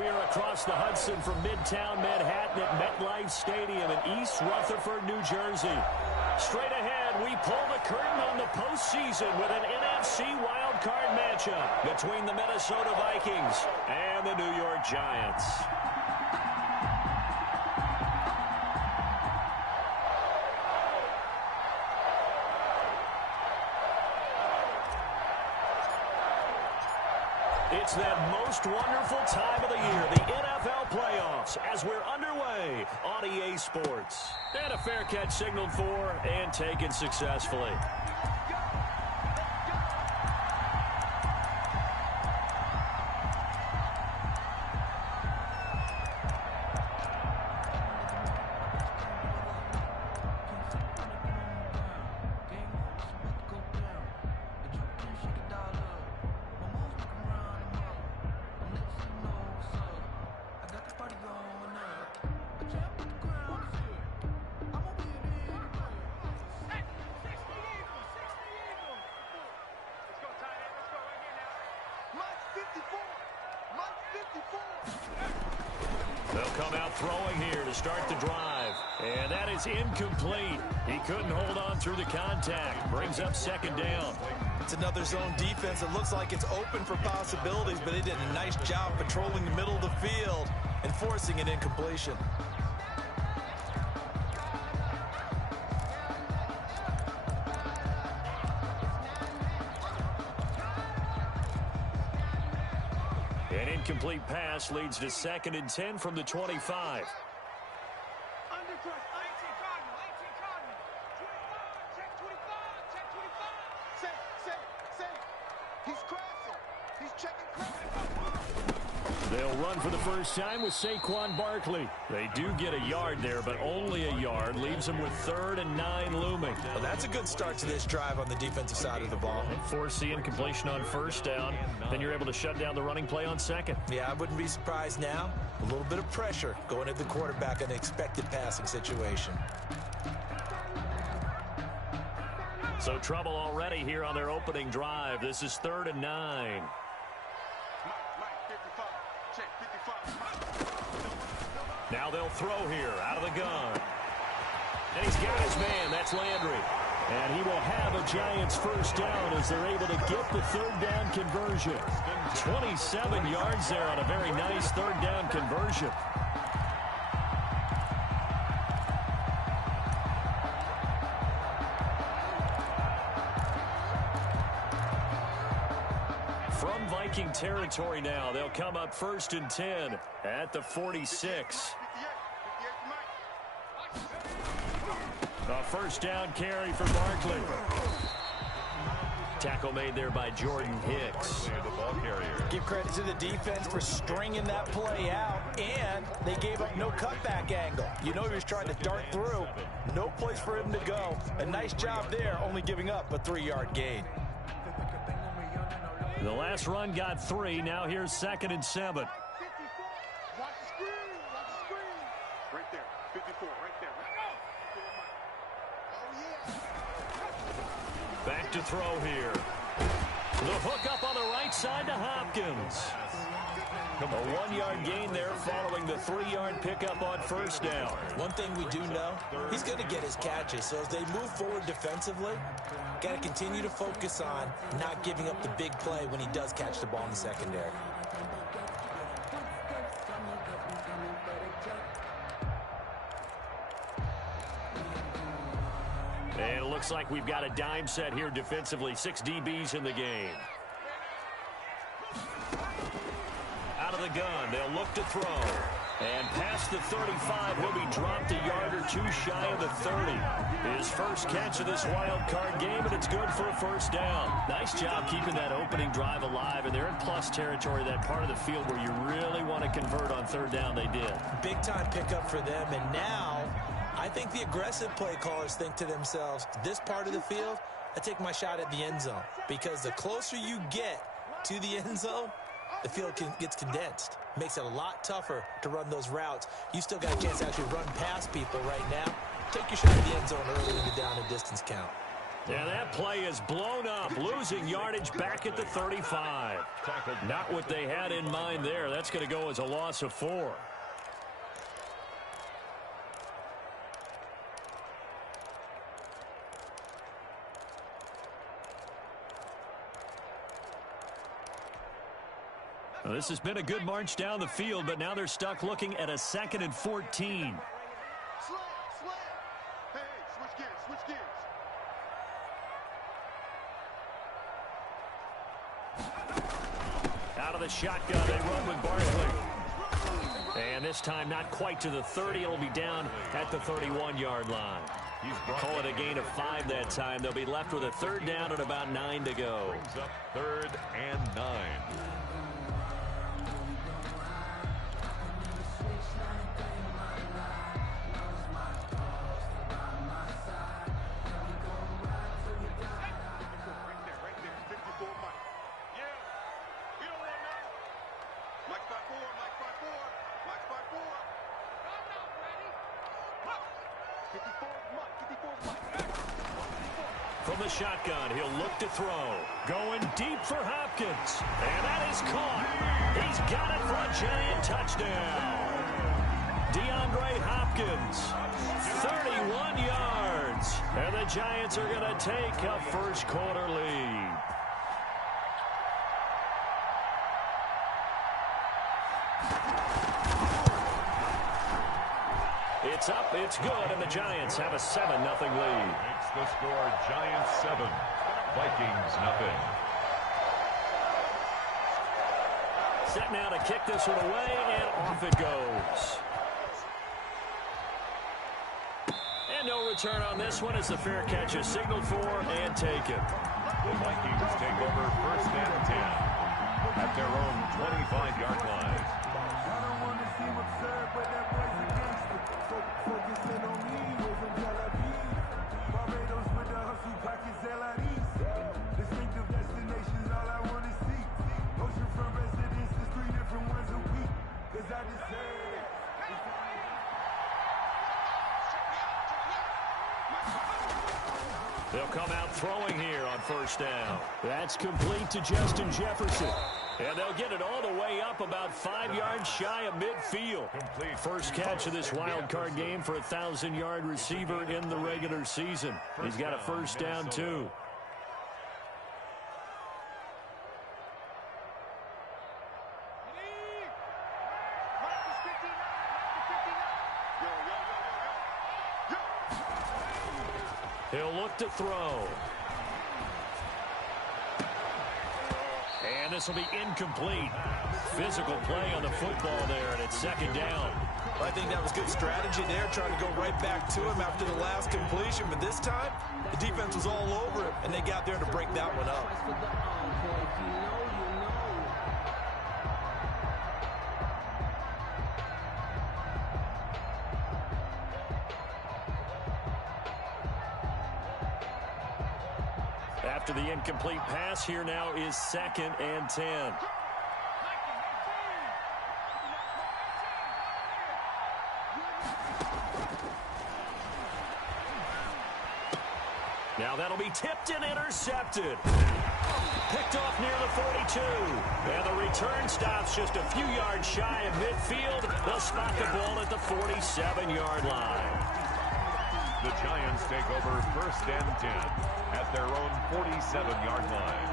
we are across the Hudson from Midtown Manhattan at MetLife Stadium in East Rutherford, New Jersey. Straight ahead, we pull the curtain on the postseason with an NFC Wildcard matchup between the Minnesota Vikings and the New York Giants. It's that most wonderful time of the year, the NFL playoffs, as we're underway on EA Sports. And a fair catch signaled for and taken successfully. They'll come out throwing here to start the drive. And that is incomplete. He couldn't hold on through the contact. Brings up second down. It's another zone defense. It looks like it's open for possibilities, but they did a nice job patrolling the middle of the field and forcing an incompletion. An incomplete pass leads to 2nd and 10 from the 25. They'll run for the first time with Saquon Barkley. They do get a yard there, but only a yard. Leaves them with 3rd and 9 looming. Well, that's a good start to this drive on the defensive side of the ball. Force the incompletion on first down. Then you're able to shut down the running play on second. Yeah, I wouldn't be surprised now. A little bit of pressure going at the quarterback in an expected passing situation. So trouble already here on their opening drive. This is 3rd and 9. Now they'll throw here out of the gun. And he's got his man. That's Landry. And he will have a Giants first down as they're able to get the 3rd down conversion. 27 yards there on a very nice 3rd down conversion. From Viking territory now, they'll come up 1st and 10 at the 46. A first down carry for Barkley. Tackle made there by Jordan Hicks. Give credit to the defense for stringing that play out, and they gave up no cutback angle. You know he was trying to dart through. No place for him to go. A nice job there, only giving up a 3-yard gain. The last run got 3. Now here's 2nd and 7. Right there, 54, right there. Back to throw here. The hook up on the right side to Hopkins. A 1-yard gain there following the 3-yard pickup on first down. One thing we do know, he's going to get his catches. So as they move forward defensively, got to continue to focus on not giving up the big play when he does catch the ball in the secondary. And it looks like we've got a dime set here defensively. 6 DBs in the game. Out of the gun, they'll look to throw. And past the 35, he'll be dropped a yard or 2 shy of the 30. His first catch of this wild card game, and it's good for a first down. Nice job keeping that opening drive alive, and they're in plus territory, that part of the field where you really want to convert on 3rd down. They did. Big-time pickup for them, and now I think the aggressive play callers think to themselves, this part of the field, I take my shot at the end zone, because the closer you get to the end zone, the field gets condensed. Makes it a lot tougher to run those routes. You still got a chance to actually run past people right now. Take your shot at the end zone early in the down and distance count. And that play is blown up, losing yardage back at the 35. Not what they had in mind there. That's going to go as a loss of 4. Well, this has been a good march down the field, but now they're stuck looking at a 2nd and 14. Hey, switch gears, switch gears. Out of the shotgun, they run with Barkley. And this time not quite to the 30. It'll be down at the 31-yard line. Call it a gain of 5 that time. They'll be left with a 3rd down and about 9 to go. Brings up 3rd and 9. From the shotgun, he'll look to throw. Going deep for Hopkins. And that is caught. He's got it for a giant touchdown. DeAndre Hopkins, 31 yards. And the Giants are going to take a first quarter lead. It's up, it's good, and the Giants have a 7-0 lead. Makes the score Giants 7, Vikings nothing. Set now to kick this one away, and off it goes. And no return on this one as the fair catch is signaled for and taken. The Vikings take over 1st and 10 at their own 25-yard line. They'll come out throwing here on 1st down. That's complete to Justin Jefferson. And they'll get it all the way up about 5 yards shy of midfield. First catch of this wild card game for a 1,000-yard receiver in the regular season. He's got a 1st down, too. He'll look to throw. And this will be incomplete. Physical play on the football there, and it's 2nd down. Well, I think that was good strategy there, trying to go right back to him after the last completion. But this time, the defense was all over him, and they got there to break that one up. After the incomplete pass, here now is 2nd and 10. Now that'll be tipped and intercepted. Picked off near the 42. And the return stops just a few yards shy of midfield. They'll spot the ball at the 47-yard line. The Giants take over 1st and 10 at their own 47-yard line.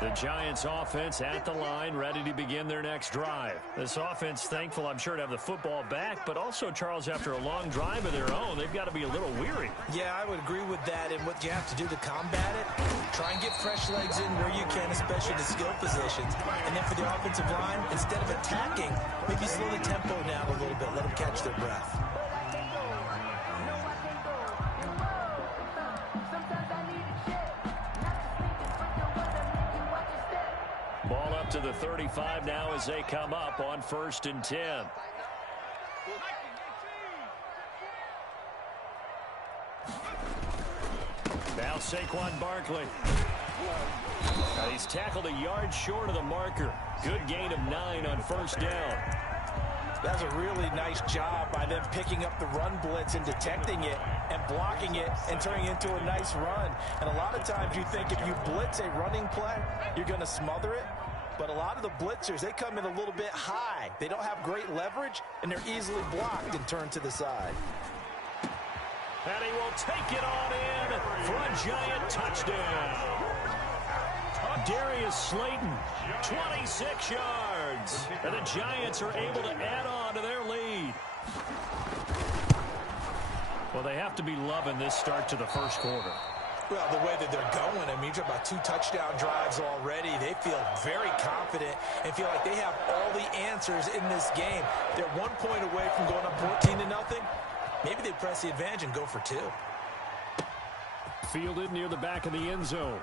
The Giants offense at the line, ready to begin their next drive. This offense thankful, I'm sure, to have the football back, but also, Charles, after a long drive of their own, they've got to be a little weary. Yeah, I would agree with that, and what you have to do to combat it, try and get fresh legs in where you can, especially the skill positions. And then for the offensive line, instead of attacking, maybe slow the tempo down a little bit, let them catch their breath. Ball up to the 35 now as they come up on 1st and 10. Now Saquon Barkley. He's tackled a yard short of the marker. Good gain of 9 on 1st down. That's a really nice job by them picking up the run blitz and detecting it and blocking it and turning it into a nice run. And a lot of times you think if you blitz a running play, you're going to smother it. But a lot of the blitzers, they come in a little bit high. They don't have great leverage, and they're easily blocked and turned to the side. And he will take it on in for a Giant touchdown. Darius Slayton, 26 yards. And the Giants are able to add on to their lead. Well, they have to be loving this start to the first quarter. Well, the way that they're going, I mean, you're talking about 2 touchdown drives already. They feel very confident and feel like they have all the answers in this game. They're 1 point away from going up 14-0. Maybe they press the advantage and go for 2. Fielded near the back of the end zone.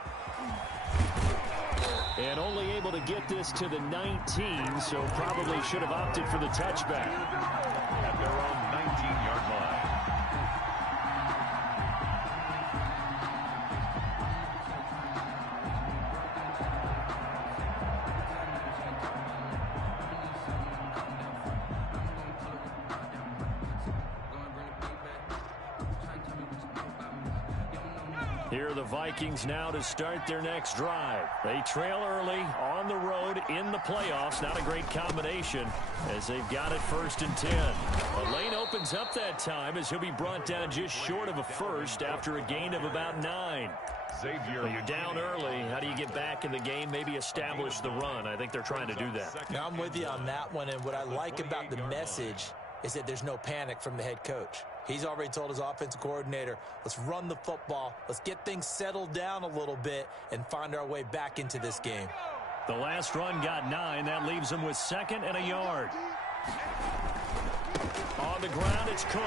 And only able to get this to the 19, so probably should have opted for the touchback. At their own 19-yard line. Here are the Vikings now to start their next drive. They trail early on the road in the playoffs. Not a great combination as they've got it 1st and 10. A lane opens up that time as he'll be brought down just short of a first after a gain of about 9. But you're down early. How do you get back in the game? Maybe establish the run. I think they're trying to do that. Now, I'm with you on that one, and what I like about the message is that there's no panic from the head coach. He's already told his offensive coordinator, let's run the football, let's get things settled down a little bit and find our way back into this game. The last run got 9. That leaves him with 2nd and a yard. On the ground, it's Cook.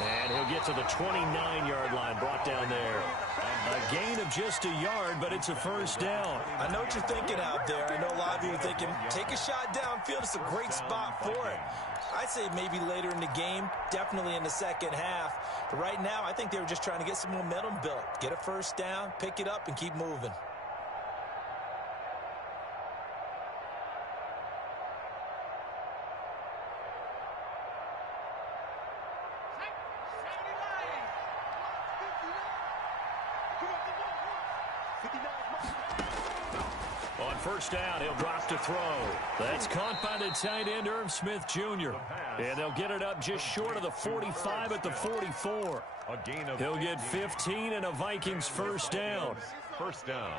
And he'll get to the 29-yard line, brought down there. A gain of just a yard, but it's a first down. I know what you're thinking out there. I know a lot of you are thinking, take a shot downfield. It's a great spot for it. I'd say maybe later in the game, definitely in the second half. But right now, I think they were just trying to get some momentum built. Get a first down, pick it up, and keep moving. On first down, he'll drop to throw. That's caught by the tight end, Irv Smith Jr. And they'll get it up just short of the 45 at the 44. He'll get 15 and a Vikings first down. First down.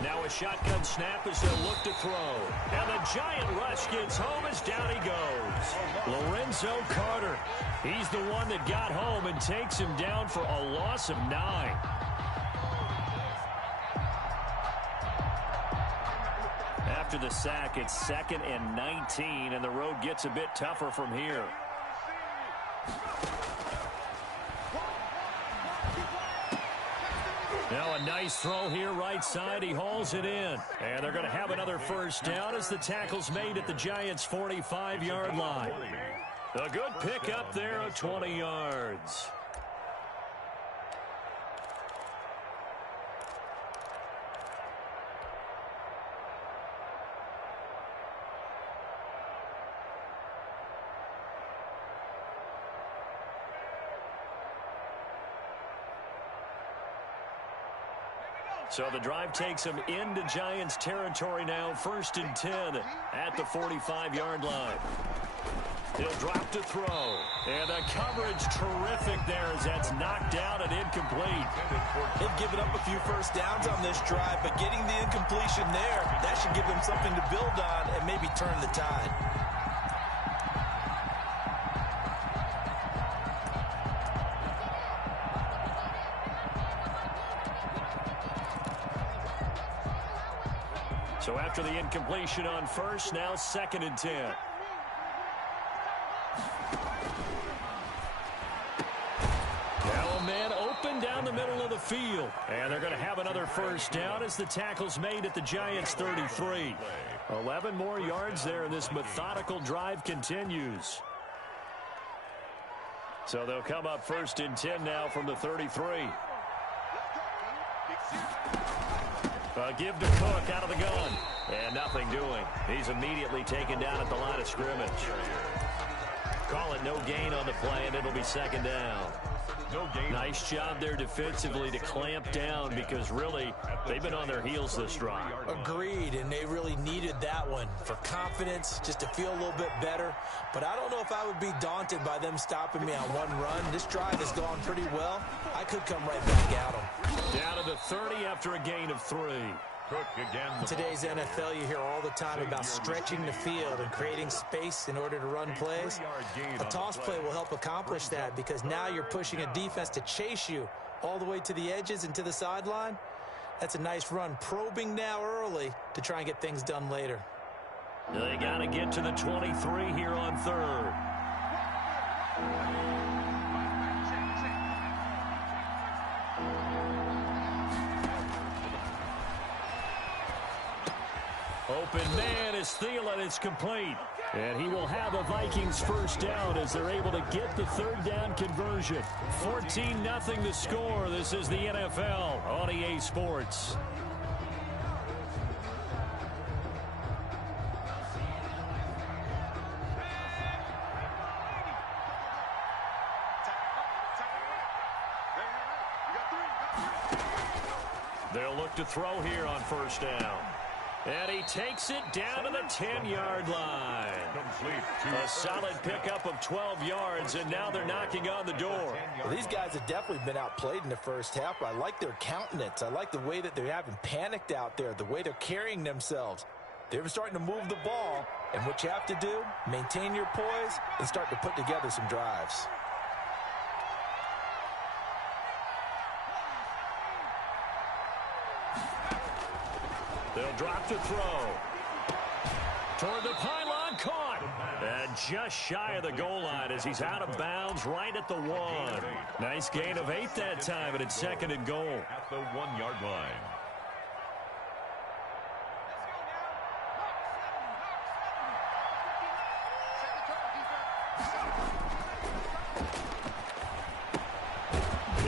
Now a shotgun snap as they'll look to throw. And the giant rush gets home as down he goes. Lorenzo Carter. He's the one that got home and takes him down for a loss of 9. After the sack, it's 2nd and 19, and the road gets a bit tougher from here. Now a nice throw here right side. He hauls it in. And they're going to have another first down as the tackle's made at the Giants' 45-yard line. A good pick up there of 20 yards. So the drive takes him into Giants territory now, 1st and 10 at the 45-yard line. He'll drop to throw. And the coverage terrific there as that's knocked down and incomplete. They've given up a few first downs on this drive, but getting the incompletion there, that should give them something to build on and maybe turn the tide. So after the incompletion on first, now 2nd and 10. Now a man open down the the middle of the field. And they're going to have another first down as the tackle's made at the Giants' 33. 11 more yards there, and this methodical drive continues. So they'll come up first and 10 now from the 33. Give to Cook out of the gun. And nothing doing. He's immediately taken down at the line of scrimmage. Call it no gain on the play, and it'll be second down. No gain. Nice job there defensively to clamp down because really they've been on their heels this drive. Agreed, and they really needed that one for confidence, just to feel a little bit better. But I don't know if I would be daunted by them stopping me on one run. This drive has gone pretty well. I could come right back at them. Down to the 30 after a gain of 3. Cook again. In today's NFL, you hear all the time about stretching the field and creating space in order to run plays. A toss play will help accomplish that because now you're pushing a defense to chase you all the way to the edges and to the sideline. That's a nice run, probing now early to try and get things done later. They got to get to the 23 here on third. Open man is Thielen. It's complete. And he will have a Vikings first down as they're able to get the third down conversion. 14-0 the score. This is the NFL on EA Sports. They'll look to throw here on first down. And he takes it down to the 10-yard line. A solid pickup of 12 yards, and now they're knocking on the door. Well, these guys have definitely been outplayed in the first half, but I like their countenance. I like the way that they haven't panicked out there, the way they're carrying themselves. They're starting to move the ball, and what you have to do, maintain your poise and start to put together some drives. They'll drop to throw. Toward the pylon, caught. And just shy of the goal line as he's out of bounds right at the 1. Nice gain of 8 that time, and it's second and goal. At the 1-yard line.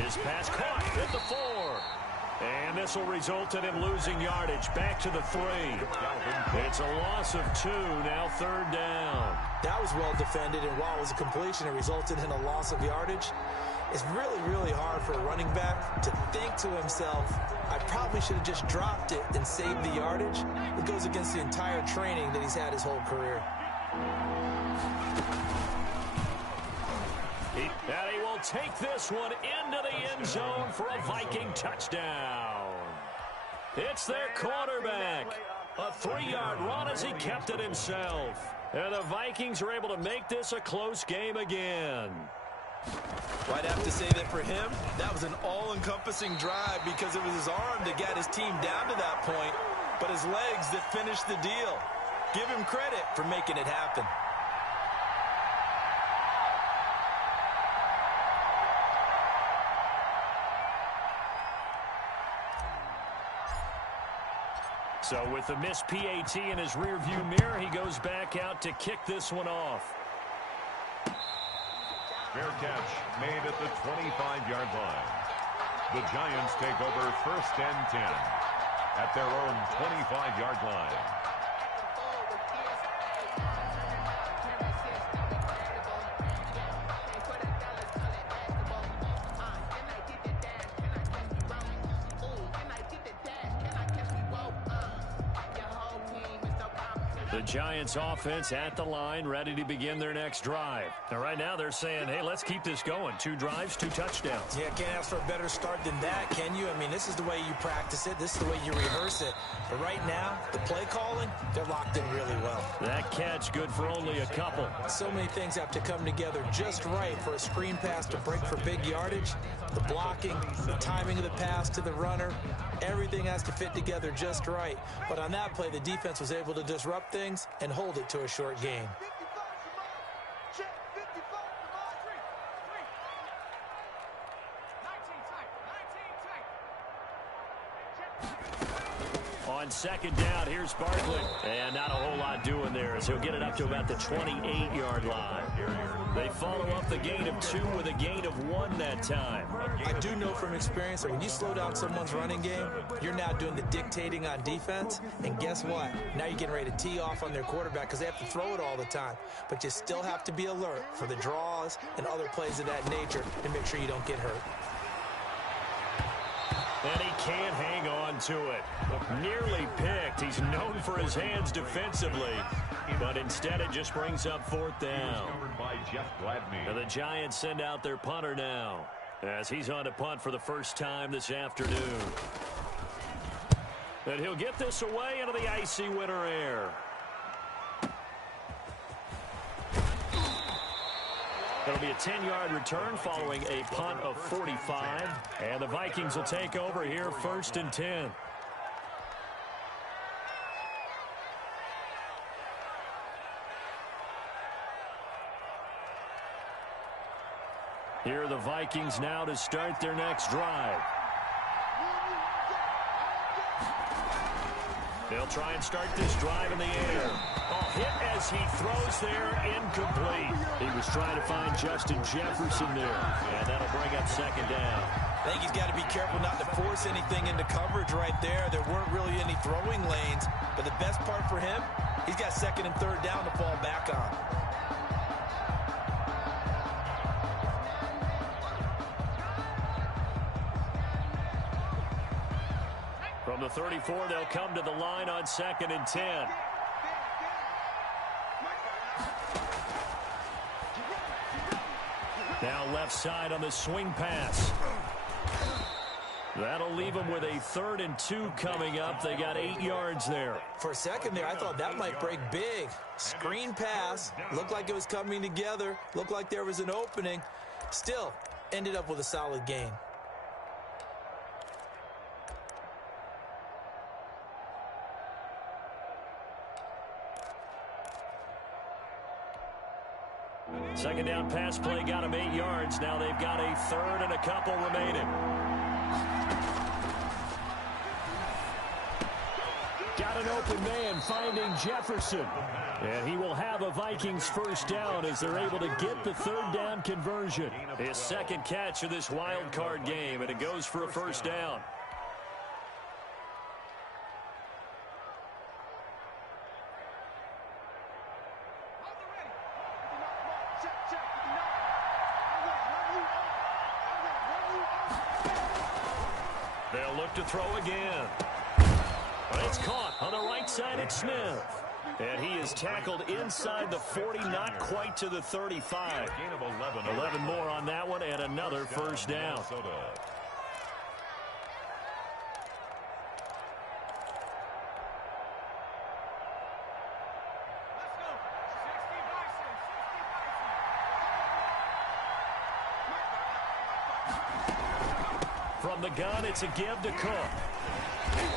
His pass caught at the 4. And this will result in him losing yardage back to the 3. It's a loss of 2, now third down. That was well defended, and while it was a completion, it resulted in a loss of yardage. It's really, really hard for a running back to think to himself, I probably should have just dropped it and saved the yardage. It goes against the entire training that he's had his whole career. And he will take this one into the end zone for a Viking touchdown. It's their quarterback. A 3-yard run as he kept it himself. And the Vikings are able to make this a close game again. Well, I'd have to say that for him, that was an all-encompassing drive because it was his arm that got his team down to that point, but his legs that finished the deal. Give him credit for making it happen. So with the missed PAT in his rearview mirror, he goes back out to kick this one off. Fair catch made at the 25-yard line. The Giants take over first and 10 at their own 25-yard line. The Giants offense at the line, ready to begin their next drive. And right now they're saying, hey, let's keep this going. 2 drives, 2 touchdowns. Yeah, can't ask for a better start than that, can you? I mean, this is the way you practice it. This is the way you rehearse it. But right now, the play calling, they're locked in really well. That catch good for only a couple. So many things have to come together just right for a screen pass to break for big yardage. The blocking, the timing of the pass to the runner, everything has to fit together just right. But on that play, the defense was able to disrupt things and hold it to a short gain. on second down. Here's Barkley. And not a whole lot doing there as he'll get it up to about the 28-yard line. They follow up the gain of 2 with a gain of 1 that time. I do know from experience that when you slow down someone's running game, you're now doing the dictating on defense. And guess what? Now you're getting ready to tee off on their quarterback because they have to throw it all the time. But you still have to be alert for the draws and other plays of that nature to make sure you don't get hurt. And he can't hang on to it. Nearly picked. He's known for his hands defensively. But instead it just brings up 4th down. And the Giants send out their punter now, as he's on to punt for the first time this afternoon. And he'll get this away into the icy winter air. It'll be a 10-yard return following a punt of 45. And the Vikings will take over here 1st and 10. Here are the Vikings now to start their next drive. They'll try and start this drive in the air. Hit as he throws there, incomplete. He was trying to find Justin Jefferson there, and that'll bring up 2nd down. I think he's got to be careful not to force anything into coverage right there. There weren't really any throwing lanes, but the best part for him, he's got 2nd and 3rd down to fall back on. From the 34, they'll come to the line on 2nd and 10. Now left side on the swing pass. That'll leave them with a 3rd and 2 coming up. They got 8 yards there. For a second there, I thought that might break big. Screen pass. Looked like it was coming together. Looked like there was an opening. Still, ended up with a solid gain. Second down pass play got him 8 yards. Now they've got a 3rd and a couple remaining. Got an open man finding Jefferson. And he will have a Vikings 1st down as they're able to get the 3rd down conversion. His 2nd catch of this wild card game, and it goes for a 1st down. They'll look to throw again. But it's caught on the right side at Smith. And he is tackled inside the 40, not quite to the 35. 11 more on that one, and another 1st down. From the gun, it's a give to Cook.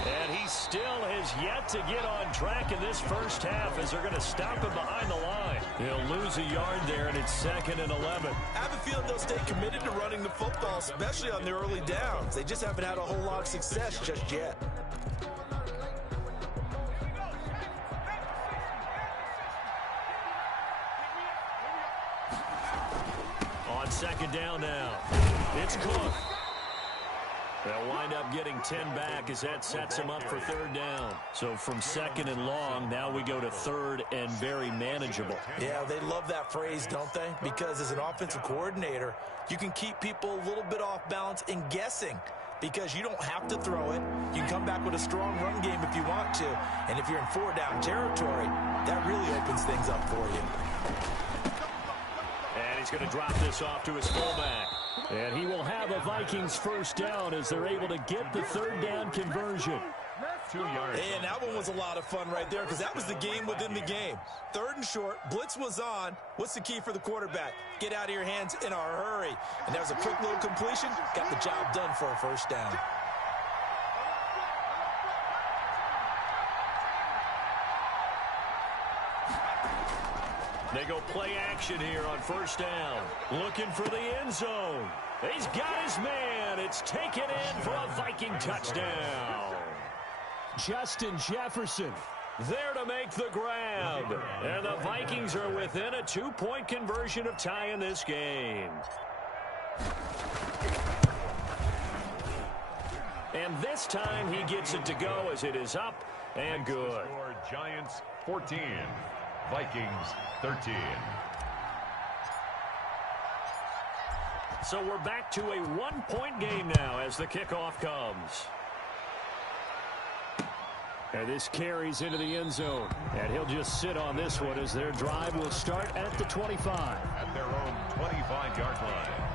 And he still has yet to get on track in this first half as they're going to stop him behind the line. He'll lose a yard there, and it's 2nd and 11. I have a feeling they'll stay committed to running the football, especially on their early downs. They just haven't had a whole lot of success just yet. On 2nd down now, it's Cook. They'll wind up getting 10 back as that sets them up for 3rd down. So from 2nd and long, now we go to 3rd and very manageable. Yeah, they love that phrase, don't they? Because as an offensive coordinator, you can keep people a little bit off balance and guessing because you don't have to throw it. You can come back with a strong run game if you want to. And if you're in 4-down territory, that really opens things up for you. And he's going to drop this off to his fullback. And he will have a Vikings 1st down as they're able to get the 3rd down conversion. 2 yards. And that one was a lot of fun right there because that was the game within the game. 3rd and short, blitz was on. What's the key for the quarterback? Get out of your hands in a hurry. And there's a quick little completion. Got the job done for a 1st down. They go play action here on 1st down. Looking for the end zone. He's got his man. It's taken in for a Viking touchdown. Justin Jefferson there to make the grab. And the Vikings are within a 2-point conversion of tying this game. And this time he gets it to go as it is up and good. Giants 14, Vikings 13. So we're back to a 1-point game now as the kickoff comes. And this carries into the end zone. And he'll just sit on this one as their drive will start at the 25. At their own 25-yard line.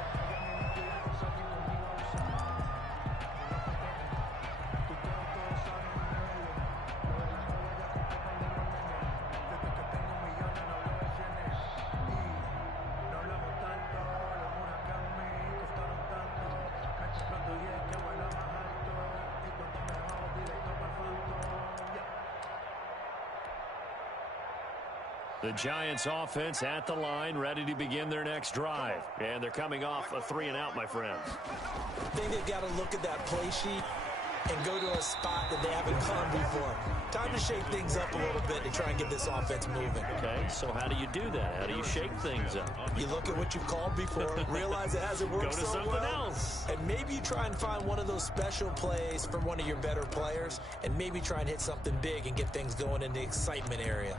The Giants offense at the line, ready to begin their next drive. And they're coming off a 3-and-out, my friends. I think they've got to look at that play sheet and go to a spot that they haven't gone before. Time to shake things up a little bit to try and get this offense moving. Okay, so how do you do that? How do you shake things up? You look at what you've called before, realize it hasn't worked Go to so something well, else. and maybe you try and find one of those special plays from one of your better players, and maybe try and hit something big and get things going in the excitement area.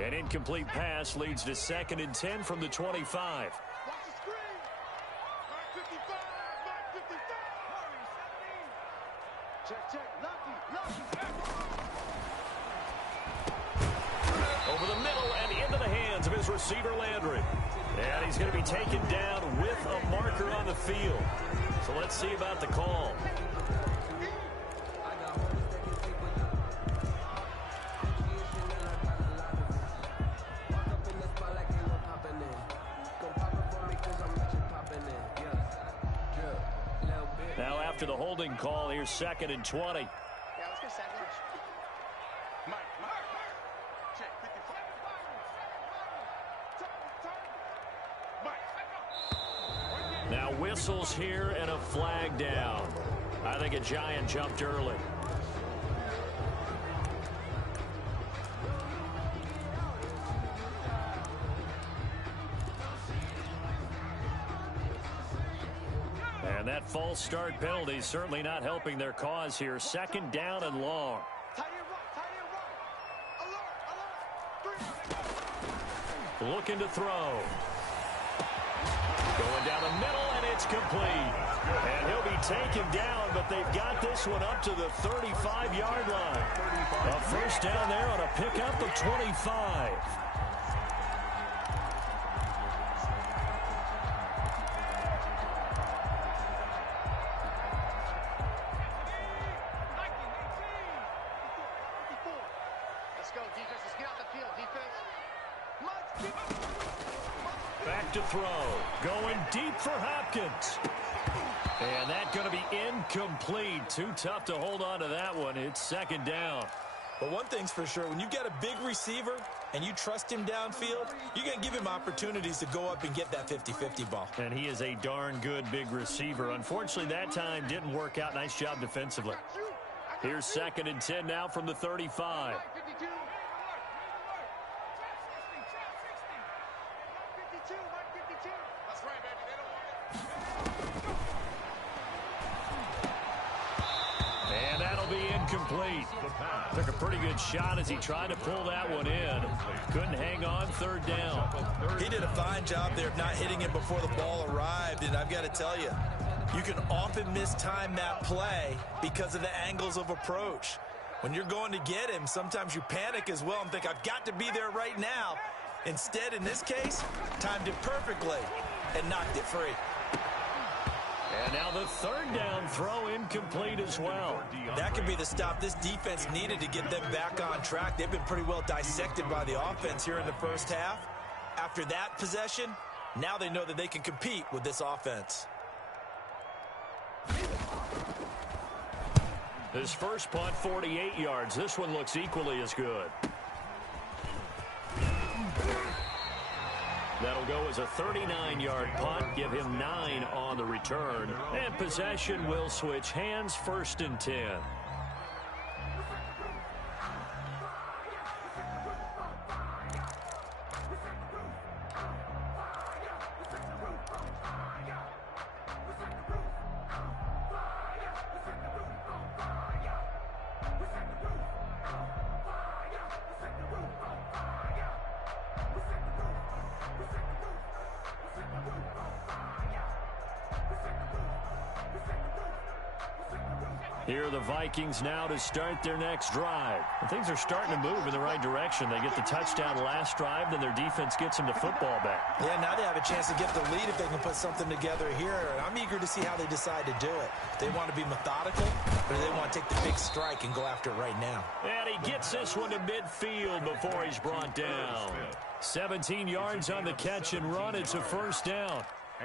An incomplete pass leads to 2nd and 10 from the 25. Watch the screen. Mark 55. Mark 55. Check. Lucky. Over the middle and into the hands of his receiver, Landry. And he's going to be taken down with a marker on the field. So let's see about the call. Now after the holding call, here's 2nd and 20. Yeah, let's get sack lunch. Mike. Check 55. Mike. Now whistles here and a flag down. I think a Giant jumped early. And that false start penalty is certainly not helping their cause here. 2nd down and long. Tight end right. Alert. Looking to throw. Going down the middle, and it's complete. And he'll be taken down, but they've got this one up to the 35-yard line. A first down there on a pickup of 25. Let's go, defense. Let's get out the field, defense. Back to throw. Going deep for Hopkins. And that's going to be incomplete. Too tough to hold on to that one. It's 2nd down. But one thing's for sure, when you've got a big receiver and you trust him downfield, you're going to give him opportunities to go up and get that 50-50 ball. And he is a darn good big receiver. Unfortunately, that time didn't work out. Nice job defensively. Here's 2nd and 10 now from the 35. 52. 52. That's right, baby. They don't want it. And that'll be incomplete. Took a pretty good shot as he tried to pull that one in. Couldn't hang on. 3rd down. He did a fine job there of not hitting it before the ball arrived, and I've got to tell you, you can often mistime that play because of the angles of approach. When you're going to get him, sometimes you panic as well and think, I've got to be there right now. Instead, in this case, timed it perfectly and knocked it free. And now the 3rd down throw incomplete as well. That could be the stop this defense needed to get them back on track. They've been pretty well dissected by the offense here in the first half. After that possession, now they know that they can compete with this offense. His first punt, 48 yards. This one looks equally as good. That'll go as a 39-yard punt, give him 9 on the return. And possession will switch hands, 1st and 10. Here are the Vikings now to start their next drive. And things are starting to move in the right direction. They get the touchdown last drive, then their defense gets them the football back. Yeah, now they have a chance to get the lead if they can put something together here. And I'm eager to see how they decide to do it. They want to be methodical, or do they want to take the big strike and go after it right now? And he gets this one to midfield before he's brought down. 17 yards on the catch and run. It's a 1st down.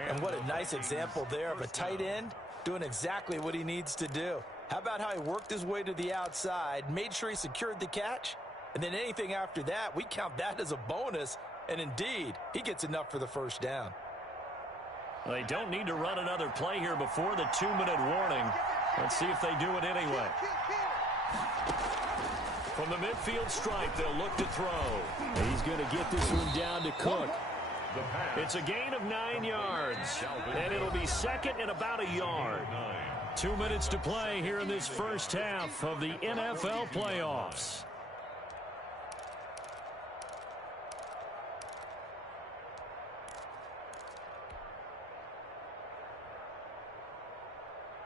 And what a nice example there of a tight end doing exactly what he needs to do. How about how he worked his way to the outside, made sure he secured the catch, and then anything after that, we count that as a bonus. And indeed, he gets enough for the 1st down. Well, they don't need to run another play here before the 2-minute warning. Let's see if they do it anyway. From the midfield stripe, they'll look to throw. He's going to get this one down to Cook. It's a gain of 9 yards, and it'll be 2nd and about a yard. 2 minutes to play here in this first half of the NFL playoffs.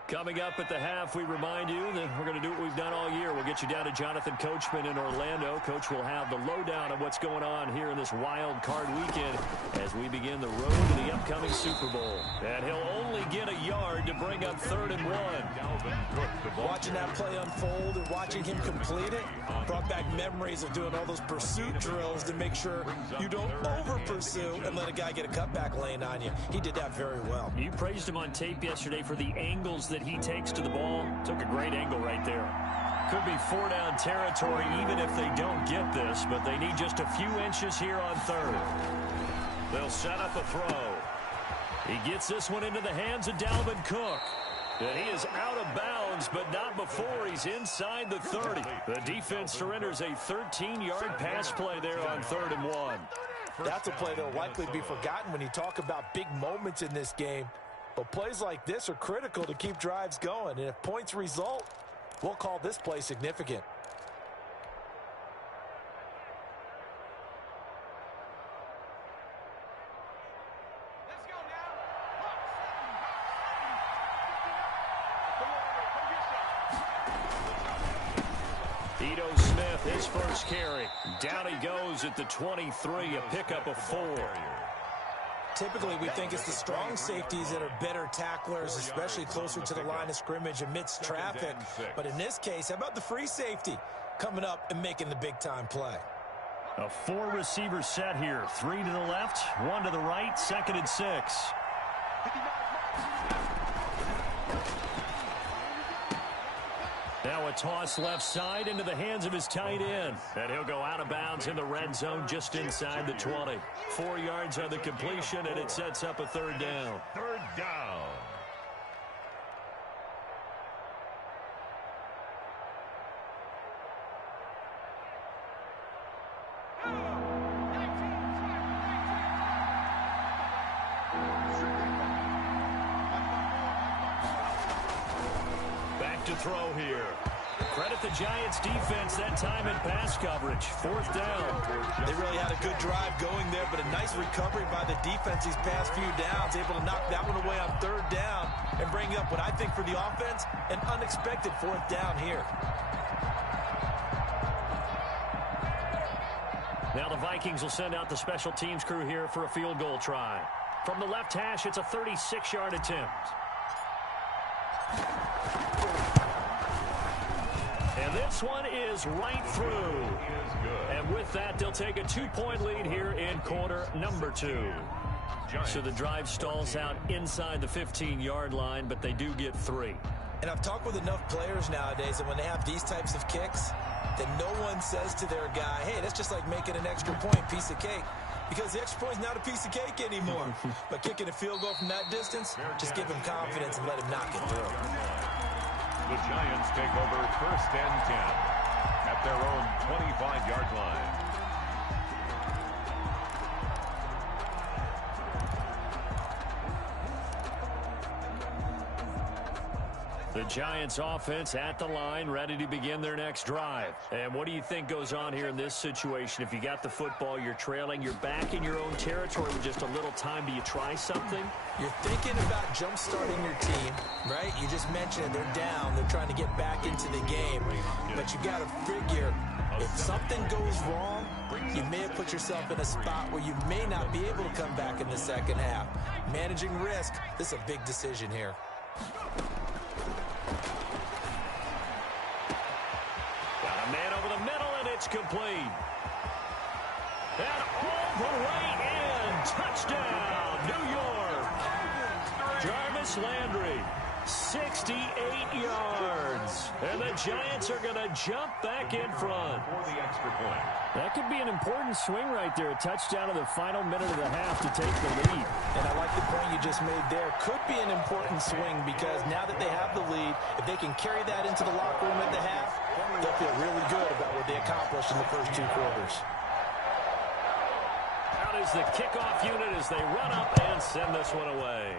Coming up at the half, we remind you that we're going to do what we've done all year. We'll get you down to Jonathan Coachman in Orlando. Coach will have the lowdown of what's going on here in this wild card weekend as we begin the road to the upcoming Super Bowl. And he'll only get a yard to bring up 3rd and 1. Watching that play unfold and watching him complete it brought back memories of doing all those pursuit drills to make sure you don't over-pursue and let a guy get a cutback lane on you. He did that very well. You praised him on tape yesterday for the angles that he takes to the ball. Took a great angle right there. Could be 4-down territory even if they don't get this, but they need just a few inches here on 3rd. They'll set up a throw. He gets this one into the hands of Dalvin Cook. And he is out of bounds, but not before he's inside the 30. The defense surrenders a 13-yard pass play there on 3rd and 1. That's a play that will likely be forgotten when you talk about big moments in this game. But plays like this are critical to keep drives going. And if points result, we'll call this play significant. Ito Smith, his first carry. Down he goes at the 23, a pickup of 4. Typically, we think it's the strong safeties that are better tacklers, especially closer to the line of scrimmage amidst traffic. But in this case, how about the free safety coming up and making the big-time play? A 4-receiver set here. 3 to the left, 1 to the right, 2nd and 6. Now a toss left side into the hands of his tight end. And he'll go out of bounds in the red zone just inside the 20. 4 yards on the completion, and it sets up a 3rd down. 3rd down. Back to throw here. Credit the Giants defense that time in pass coverage. 4th down. They really had a good drive going there, but a nice recovery by the defense these past few downs, able to knock that one away on 3rd down and bring up what I think for the offense, an unexpected 4th down here. Now the Vikings will send out the special teams crew here for a field goal try. From the left hash, it's a 36-yard attempt. And this one is right through. And with that, they'll take a 2-point lead here in quarter number 2. So the drive stalls out inside the 15-yard line, but they do get 3. And I've talked with enough players nowadays that when they have these types of kicks, that no one says to their guy, hey, that's just like making an extra point, piece of cake. because the extra point is not a piece of cake anymore. But kicking a field goal from that distance, just give him confidence and let him knock it through. The Giants take over 1st and 10 at their own 25-yard line. The Giants offense at the line, ready to begin their next drive. And what do you think goes on here in this situation? If you got the football, you're trailing, you're back in your own territory with just a little time. Do you try something? You're thinking about jump-starting your team, right? You just mentioned it. They're down. They're trying to get back into the game. But you got to figure, if something goes wrong, you may have put yourself in a spot where you may not be able to come back in the second half. Managing risk, this is a big decision here. Man over the middle, and it's complete. And all the way in. Touchdown, New York. Jarvis Landry, 68 yards. And the Giants are going to jump back in front. For the extra point. That could be an important swing right there. A touchdown in the final minute of the half to take the lead. And I like the point you just made there. Could be an important swing because now that they have the lead, if they can carry that into the locker room at the half, they'll feel really good about what they accomplished in the first 2 quarters. Out is the kickoff unit as they run up and send this one away.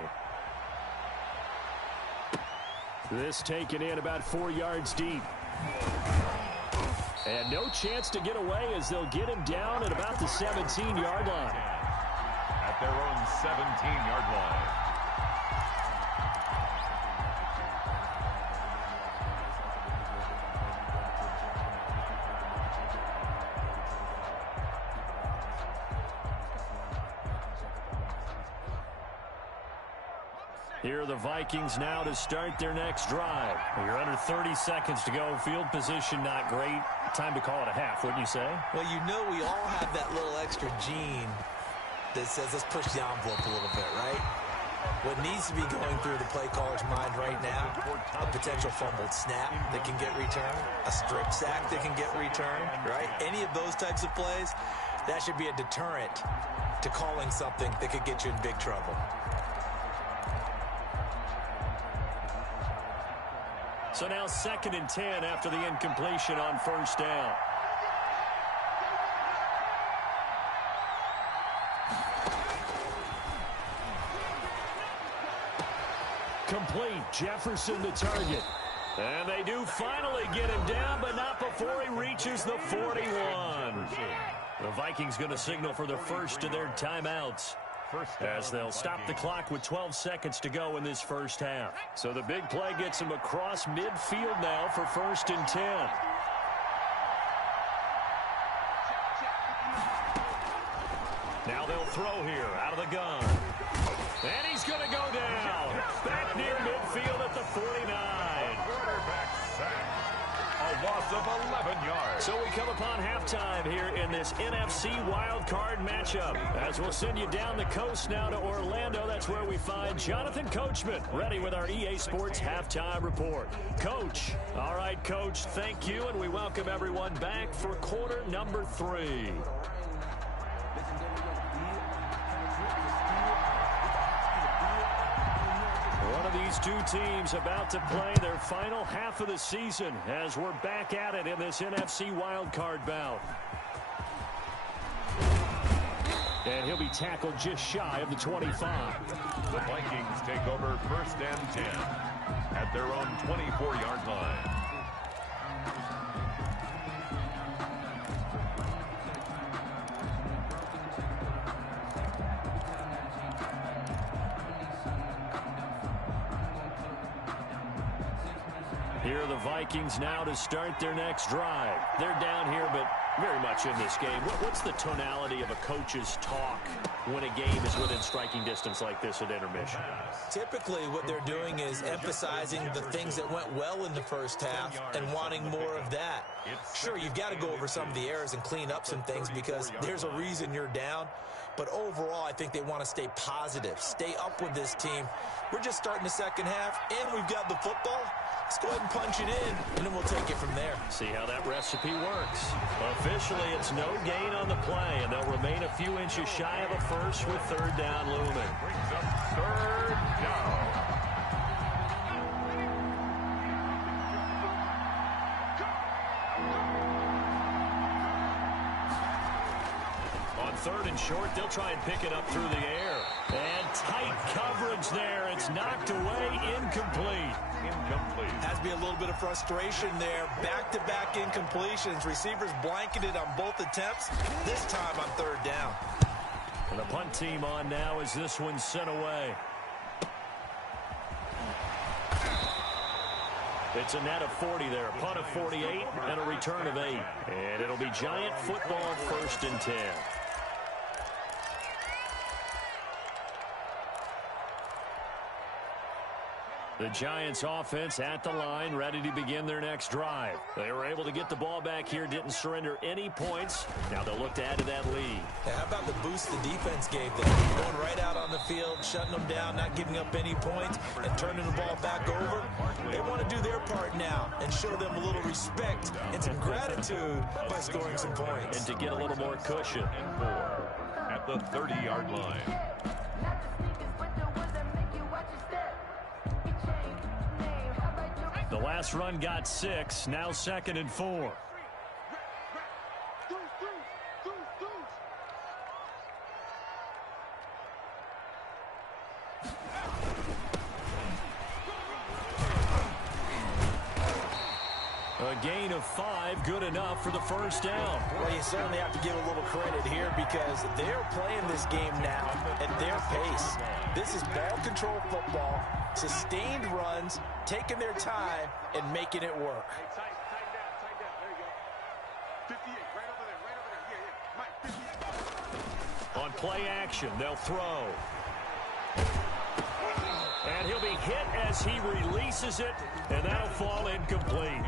This taken in about 4 yards deep. And no chance to get away as they'll get him down at about the 17-yard line. At their own 17-yard line. Here are the Vikings now to start their next drive. You're under 30 seconds to go. Field position not great. Time to call it a half, wouldn't you say? Well, you know we all have that little extra gene that says let's push the envelope a little bit, right? What needs to be going through the play caller's mind right now, a potential fumbled snap that can get returned, a strip sack that can get returned, right? Any of those types of plays, that should be a deterrent to calling something that could get you in big trouble. So now 2nd and 10 after the incompletion on 1st down. Complete. Jefferson the target. And they do finally get him down, but not before he reaches the 41. The Vikings going to signal for the first of their timeouts, as they'll stop the clock with 12 seconds to go in this first half. So the big play gets him across midfield now for 1st and 10. Now they'll throw here out of the gun. And he's going to go down. Back near midfield at the 49. Quarterback sack. A loss of 11 yards. So we come upon halftime here in this NFC Wildcard matchup. As we'll send you down the coast now to Orlando. That's where we find Jonathan Coachman ready with our EA Sports Halftime Report. Coach. All right, Coach, thank you, and we welcome everyone back for quarter number 3. These two teams about to play their final half of the season as we're back at it in this NFC wildcard bout. And he'll be tackled just shy of the 25. The Vikings take over 1st and 10 at their own 24-yard line. Here are the Vikings now to start their next drive. They're down here, but very much in this game. What's the tonality of a coach's talk when a game is within striking distance like this at intermission? Typically, what they're doing is emphasizing the things that went well in the first half and wanting more of that. Sure, you've got to go over some of the errors and clean up some things because there's a reason you're down. But overall, I think they want to stay positive, stay up with this team. We're just starting the second half, and we've got the football. Let's go ahead and punch it in, and then we'll take it from there. See how that recipe works. Officially, it's no gain on the play, and they'll remain a few inches shy of a first with third down looming. Brings up third down. On third and short, they'll try and pick it up through the air. And tight coverage there. It's knocked away, incomplete. Incomplete. Has to be a little bit of frustration there. Back-to-back incompletions. Receivers blanketed on both attempts. This time on third down. And the punt team on now as this one's sent away. It's a net of 40 there. A punt of 48 and a return of 8. And it'll be Giant football, 1st and 10. The Giants offense at the line, ready to begin their next drive. They were able to get the ball back here, didn't surrender any points. Now they'll look to add to that lead. Yeah, how about the boost the defense gave them? Going right out on the field, shutting them down, not giving up any points, and turning the ball back over. They want to do their part now and show them a little respect and some gratitude by scoring some points. And to get a little more cushion. And 4 at the 30-yard line. The last run got 6, now 2nd and 4. A gain of 5, good enough for the first down. Well, you certainly have to give a little credit here because they're playing this game now at their pace. This is ball control football, sustained runs, taking their time, and making it work. Tight down. There you go. 58, right over there. Yeah. Mike, 58. On play action, they'll throw. And he'll be hit as he releases it, and that'll fall incomplete.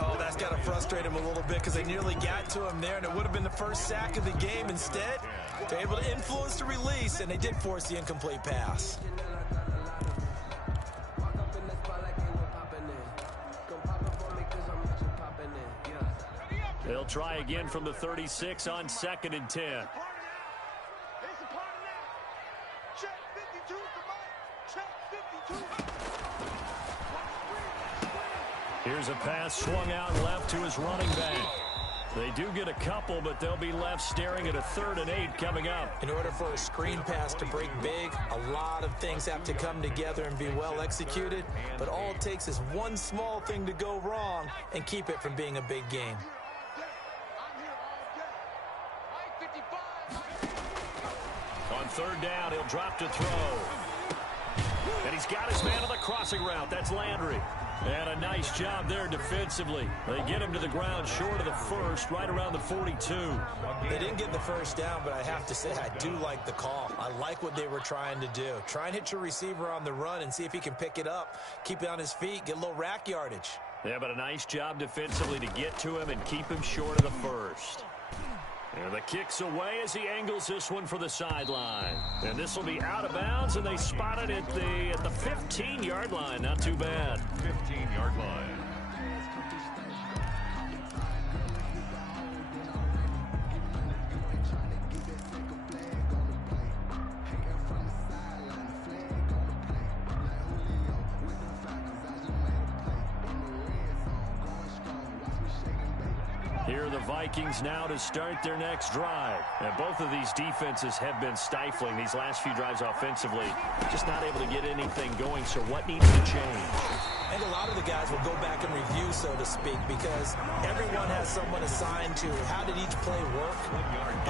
Oh, that's got to frustrate him a little bit because they nearly got to him there, and it would have been the first sack of the game. Instead, they're able to influence the release, and they did force the incomplete pass. They'll try again from the 36 on 2nd and 10. Here's a pass swung out left to his running back. They do get a couple, but they'll be left staring at a 3rd and 8 coming up. In order for a screen pass to break big, a lot of things have to come together and be well executed. But all it takes is one small thing to go wrong and keep it from being a big game. On 3rd down, he'll drop to throw. And he's got his man on the crossing route. That's Landry. And a nice job there defensively. They get him to the ground short of the first, right around the 42. They didn't get the first down, but I have to say I do like the call. I like what they were trying to do. Try and hit your receiver on the run and see if he can pick it up. Keep it on his feet, get a little rack yardage. Yeah, but a nice job defensively to get to him and keep him short of the first. And the kick's away as he angles this one for the sideline. And this will be out of bounds, and they spot it at the 15-yard line. Not too bad. 15-yard line. Here are the Vikings now to start their next drive. And both of these defenses have been stifling these last few drives offensively. Just not able to get anything going, so what needs to change? I think a lot of the guys will go back and review, so to speak, because everyone has someone assigned to how did each play work.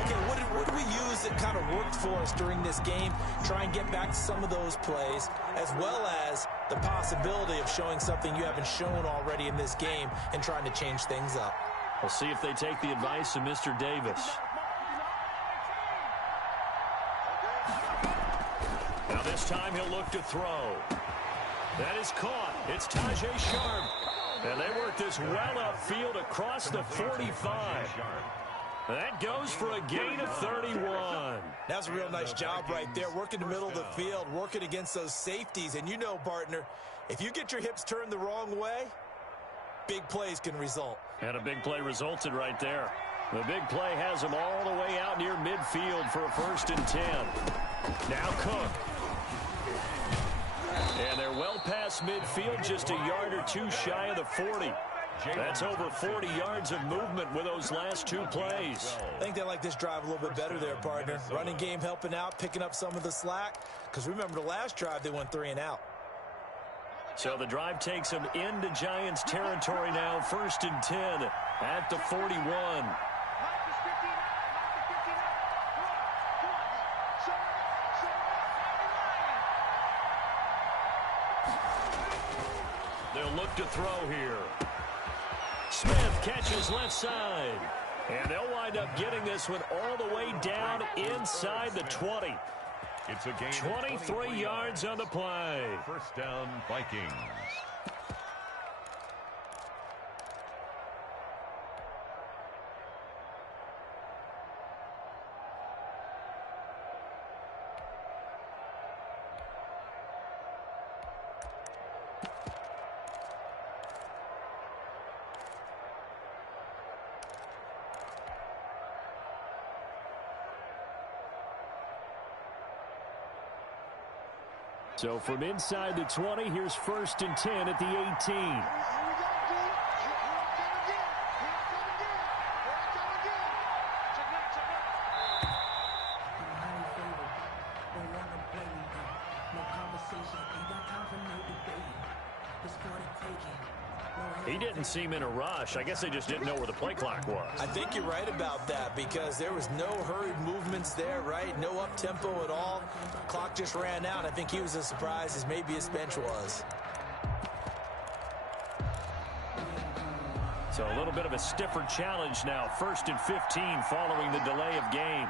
Okay, what did we use that kind of worked for us during this game? Try and get back to some of those plays, as well as the possibility of showing something you haven't shown already in this game and trying to change things up. We'll see if they take the advice of Mr. Davis. Now this time he'll look to throw. That is caught. It's Tajay Sharp. And they work this well upfield across the 45. That goes for a gain of 31. That's a real nice job right there. Working the middle of the field, working against those safeties. And you know, partner, If you get your hips turned the wrong way, big plays can result. And a big play resulted right there. The big play has him all the way out near midfield for a 1st and 10. Now Cook. And they're well past midfield, just a yard or two shy of the 40. That's over 40 yards of movement with those last 2 plays. I think they like this drive a little bit better there, partner. Running game helping out, picking up some of the slack. Because remember, the last drive, they went 3 and out. So the drive takes them into Giants territory now. 1st and 10 at the 41. They'll look to throw here. Smith catches left side. And they'll wind up getting this one all the way down inside the 20. It's a gain 23 yards on the play. 1st down, Vikings. So from inside the 20, here's 1st and 10 at the 18. He didn't seem in a rush. I guess they just didn't know where the play clock was. I think you're right about that because there was no hurried movements there, right? No up-tempo at all. Clock just ran out. I think he was as surprised as maybe his bench was. So a little bit of a stiffer challenge now. 1st and 15 following the delay of game.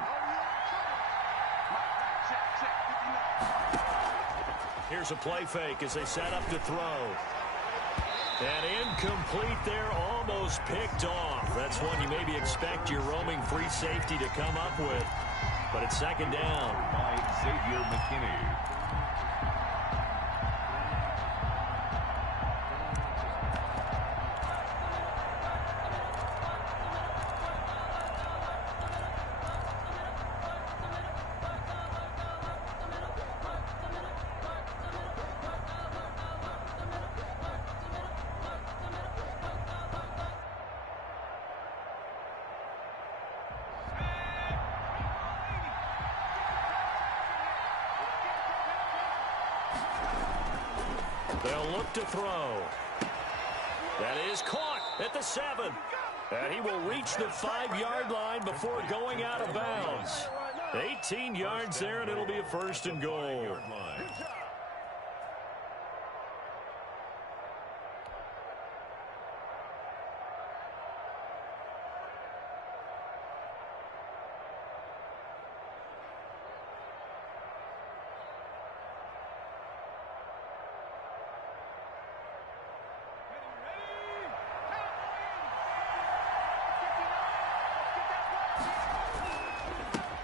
Here's a play fake as they set up to throw. And incomplete there, almost picked off. That's one you maybe expect your roaming free safety to come up with. But it's 2nd down. By Xavier McKinney. They'll look to throw. That is caught at the 7. And he will reach the 5-yard line before going out of bounds. 18 yards there, and it'll be a 1st and goal.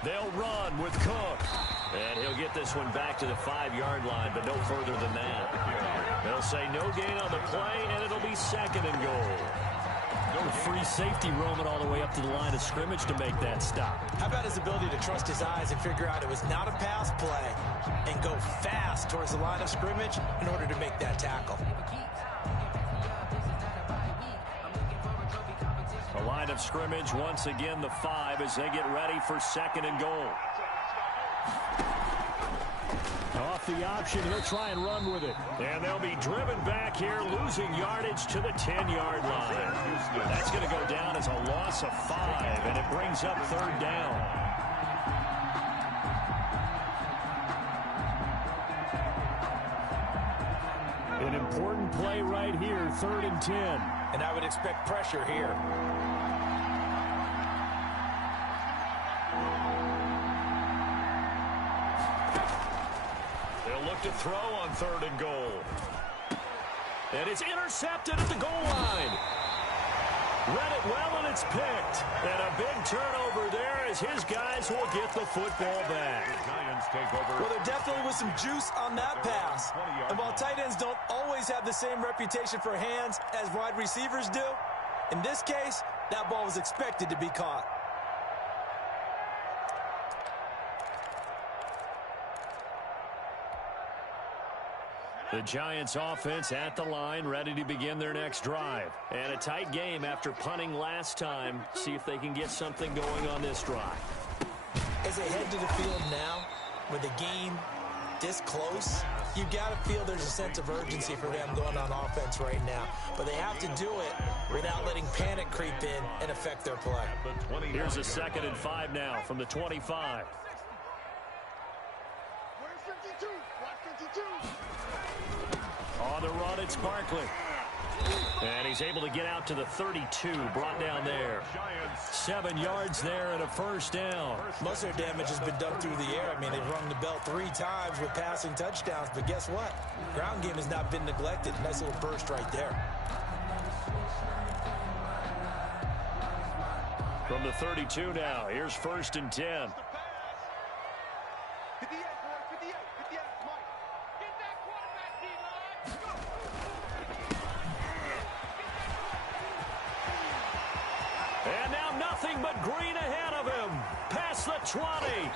They'll run with Cook. And he'll get this one back to the 5-yard line, but no further than that. They'll say no gain on the play, and it'll be 2nd and goal. No free safety roaming all the way up to the line of scrimmage to make that stop. How about his ability to trust his eyes and figure out it was not a pass play and go fast towards the line of scrimmage in order to make that tackle? The line of scrimmage, once again, the 5 as they get ready for 2nd and goal. Off the option, he'll try and run with it. And they'll be driven back here, losing yardage to the 10-yard line. That's going to go down as a loss of 5, and it brings up 3rd down. An important play right here, 3rd and 10. And I would expect pressure here. They'll look to throw on 3rd and goal. And it's intercepted at the goal line. Read it well, and it's picked. And a big turnover there as his guys will get the football back. Giants take over. Well, there definitely was some juice on that pass. And while tight ends don't always have the same reputation for hands as wide receivers do, in this case, that ball was expected to be caught. The Giants offense at the line, ready to begin their next drive. And a tight game after punting last time. See if they can get something going on this drive. As they head to the field now, with the game this close, you got to feel there's a sense of urgency for them going on offense right now. But they have to do it without letting panic creep in and affect their play. Here's a 2nd and 5 now from the 25. Where's 52? Watch 52. On the run, it's Barkley. And he's able to get out to the 32, brought down there. 7 yards there and a first down. Most of their damage has been done through the air. I mean, they've rung the bell 3 times with passing touchdowns, but guess what? Ground game has not been neglected. Nice little burst right there. From the 32 now, here's 1st and 10. 58, boy, 58, 58, Mike. Get that quarterback, D-line. And now nothing but green ahead of him. Past the 20.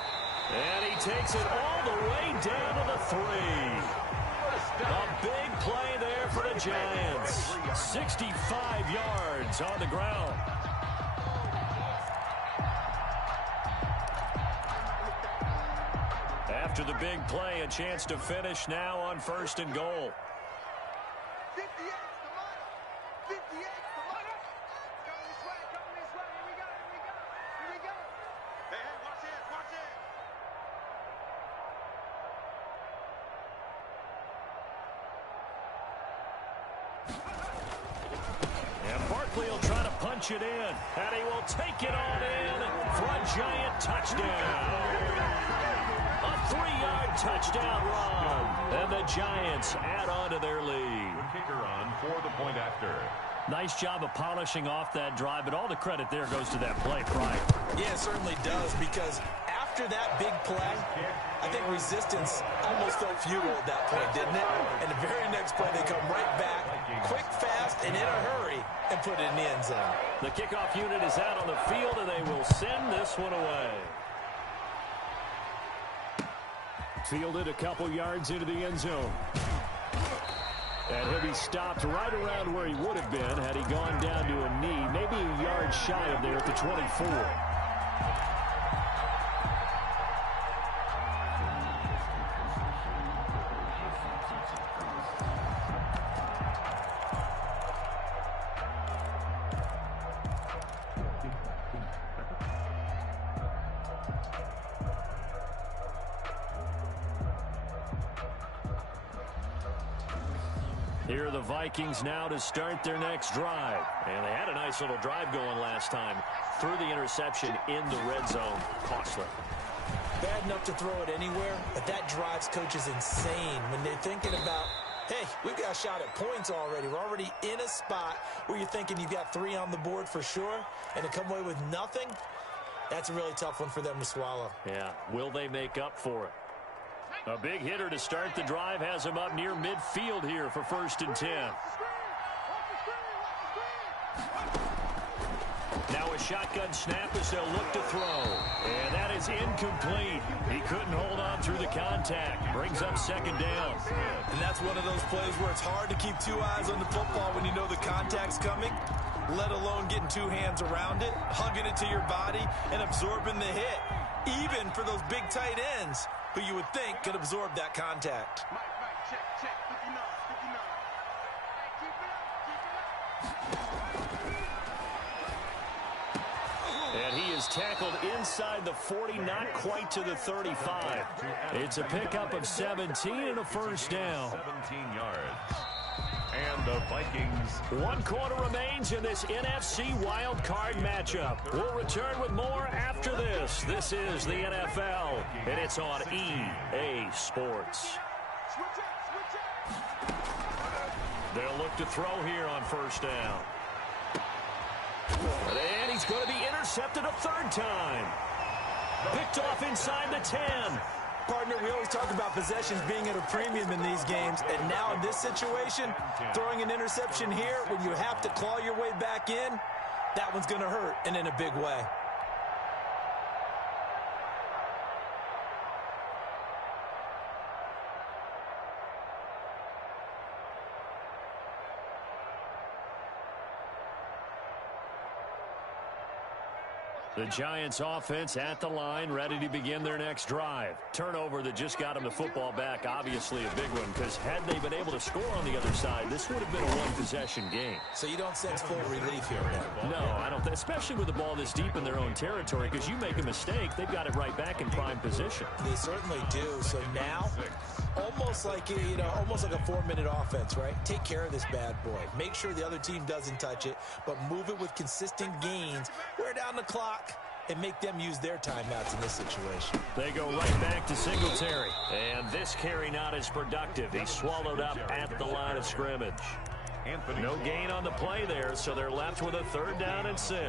And he takes it all the way down to the 3. A big play there for the Giants. 65 yards on the ground. After the big play, a chance to finish now on 1st and goal. 58, come on. 58, come on. Coming this way, coming this way. Here we go, here we go, here we go. Hey, hey, watch it, watch it. And Barkley will try to punch it in. And he will take it on in for a Giant touchdown. A 3-yard touchdown run. And the Giants add on to their lead. The kicker on for the point after. Nice job of polishing off that drive, but all the credit there goes to that play prior. Yeah, it certainly does, because after that big play, I think resistance almost felt futile at that point, didn't it? And the very next play, they come right back, quick, fast, and in a hurry, and put it in the end zone. The kickoff unit is out on the field, and they will send this one away. Fielded a couple yards into the end zone. And he'll be stopped right around where he would have been had he gone down to a knee, maybe a yard shy of there at the 24. Here are the Vikings now to start their next drive. And they had a nice little drive going last time. Threw the interception in the red zone. Costly. Bad enough to throw it anywhere, but that drives coaches insane when they're thinking about, hey, we've got a shot at points already. We're already in a spot where you're thinking you've got 3 on the board for sure, and to come away with nothing, that's a really tough one for them to swallow. Yeah, will they make up for it? A big hitter to start the drive has him up near midfield here for 1st and 10. Now a shotgun snap as they'll look to throw. And that is incomplete. He couldn't hold on through the contact. Brings up 2nd down. And that's one of those plays where it's hard to keep 2 eyes on the football when you know the contact's coming, let alone getting 2 hands around it, hugging it to your body, and absorbing the hit. Even for those big tight ends who you would think could absorb that contact. Mike, check, 59, 59. Hey, keep it up, And he is tackled inside the 40, not quite to the 35. It's a pickup of 17 and a first down. 17 yards. And the Vikings. 1 quarter remains in this NFC Wildcard matchup. We'll return with more after this. This is the NFL, and it's on EA Sports. Switch up. They'll look to throw here on 1st down. And intercepted a third time. Picked off inside the 10. Partner, we always talk about possessions being at a premium in these games, and now in this situation, throwing an interception here when you have to claw your way back in, that one's going to hurt, and in a big way. The Giants offense at the line, ready to begin their next drive. Turnover that just got them the football back, obviously a big one, because had they been able to score on the other side, this would have been a one-possession game. So you don't sense full relief here, man? No, I don't, especially with the ball this deep in their own territory, because you make a mistake, they've got it right back in prime position. They certainly do. So now, almost like a 4-minute offense, right? Take care of this bad boy. Make sure the other team doesn't touch it, but move it with consistent gains. Wear down the clock and make them use their timeouts in this situation. They go right back to Singletary. And this carry not as productive. He's swallowed up at the line of scrimmage. No gain on the play there, so they're left with a 3rd down and 6.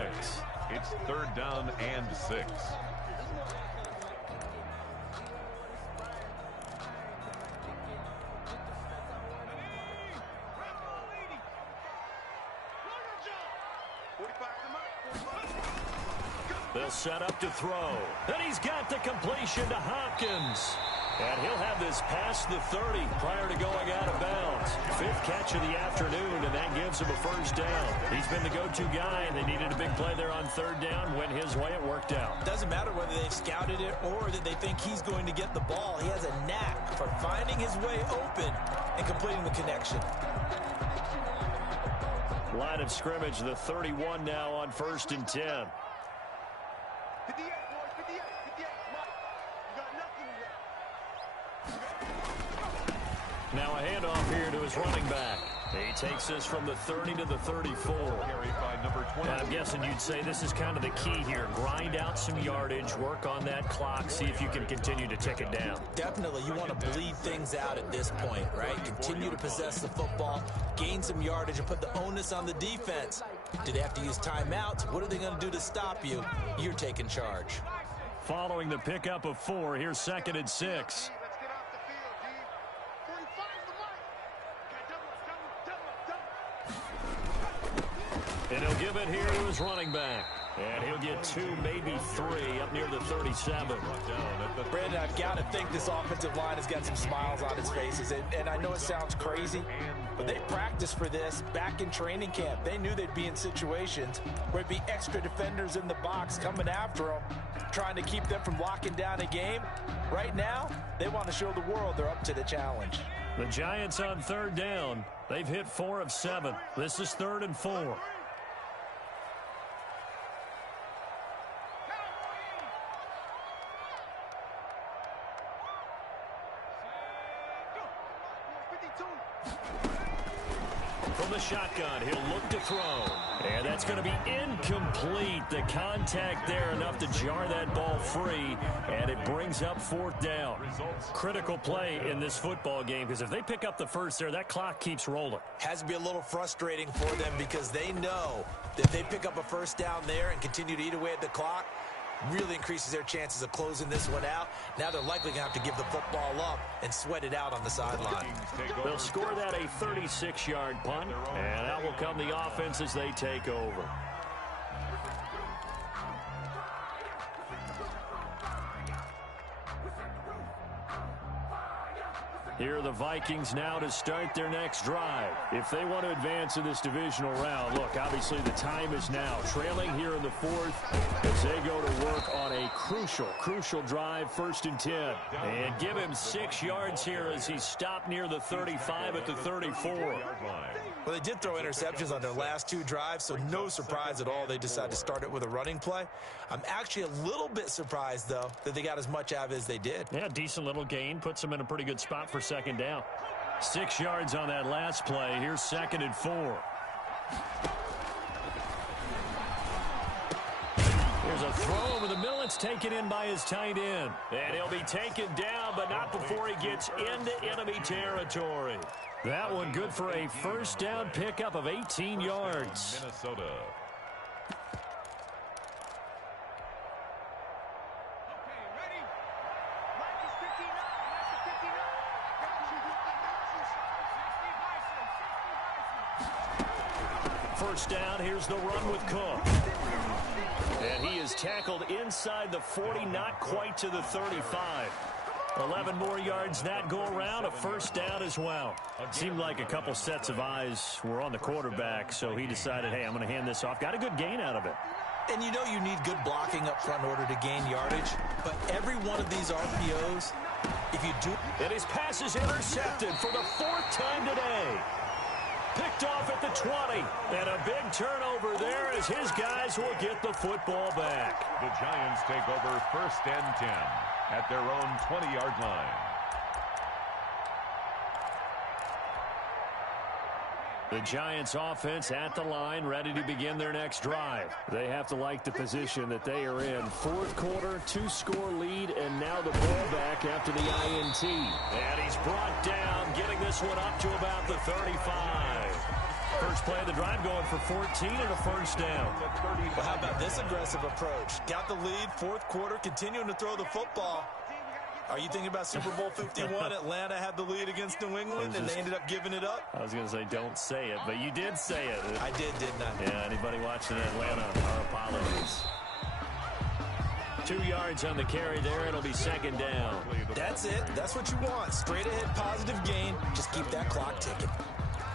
It's 3rd down and 6. They'll set up to throw. And he's got the completion to Hopkins. And he'll have this past the 30 prior to going out of bounds. 5th catch of the afternoon, and that gives him a 1st down. He's been the go-to guy, and they needed a big play there on 3rd down. Went his way, it worked out. Doesn't matter whether they've scouted it or that they think he's going to get the ball. He has a knack for finding his way open and completing the connection. Line of scrimmage, the 31 now on 1st and 10. 58, boys, 58, 58. Come on. You got nothing left. Now a handoff here to his running back. He takes this from the 30 to the 34. I'm guessing you'd say this is kind of the key here. Grind out some yardage, work on that clock, see if you can continue to tick it down. Definitely, you want to bleed things out at this point, right? Continue to possess the football, gain some yardage, and put the onus on the defense. Do they have to use timeouts? What are they going to do to stop you? You're taking charge. Following the pickup of 4, here's 2nd and 6. Let's get off the field, D. 45's the mark. Okay, double. And he'll give it here to his running back. And he'll get 2, maybe 3, up near the 37. Brandon, I've got to think this offensive line has got some smiles on its faces. And I know it sounds crazy, but they practiced for this back in training camp. They knew they'd be in situations where it'd be extra defenders in the box coming after them, trying to keep them from locking down a game. Right now, they want to show the world they're up to the challenge. The Giants on 3rd down. They've hit 4 of 7. This is 3rd and 4. From the shotgun, he'll look to throw. And that's going to be incomplete. The contact there enough to jar that ball free, and it brings up 4th down. Critical play in this football game, because if they pick up the 1st there, that clock keeps rolling. Has to be a little frustrating for them because they know that if they pick up a 1st down there and continue to eat away at the clock, really increases their chances of closing this one out. Now they're likely going to have to give the football up and sweat it out on the sideline. They'll score that a 36-yard punt, and out will come the offense as they take over. Here are the Vikings now to start their next drive. If they want to advance in this divisional round, look, obviously the time is now. Trailing here in the 4th as they go to work on a crucial drive, 1st and 10. And give him 6 yards here as he stopped near the 35 at the 34. Well, they did throw interceptions on their last 2 drives, so no surprise at all they decided to start it with a running play. I'm actually a little bit surprised, though, that they got as much out of it as they did. Yeah, decent little gain. Puts them in a pretty good spot for 2nd down. 6 yards on that last play. Here's 2nd and 4. There's a throw over the middle. It's taken in by his tight end. And he'll be taken down, but not before he gets into enemy territory. That one good for a 1st down pickup of 18 yards. Minnesota. first down. Here's the run with Cook. And he is tackled inside the 40, not quite to the 35. 11 more yards that go around, a first down as well. Seemed like a couple sets of eyes were on the quarterback, so he decided, hey, I'm going to hand this off. Got a good gain out of it. And you know you need good blocking up front in order to gain yardage, but every one of these RPOs, if you do... And his pass is intercepted for the 4th time today. Picked off at the 20, and a big turnover there as his guys will get the football back. The Giants take over first and 10 at their own 20-yard line. The Giants offense at the line, ready to begin their next drive. They have to like the position that they are in. 4th quarter, 2-score lead, and now the ball back after the INT. And he's brought down, getting this one up to about the 35. First play of the drive going for 14 and a first down. Well, how about this aggressive approach? Got the lead, 4th quarter, continuing to throw the football. Are you thinking about Super Bowl 51? Atlanta had the lead against New England, and they ended up giving it up? I was going to say, don't say it, but you did say it. I did, didn't I? Yeah, anybody watching Atlanta, our apologies. 2 yards on the carry there. It'll be second down. That's it. That's what you want. Straight ahead, positive gain. Just keep that clock ticking.